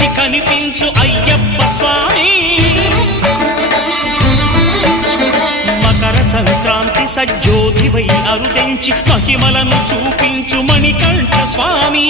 మించి కనిపించు అయ్యప్ప స్వామి మకర సంక్రాంతి సజ్జోతివై అరుదెంచి మహిమలను చూపించు మణికంఠ స్వామి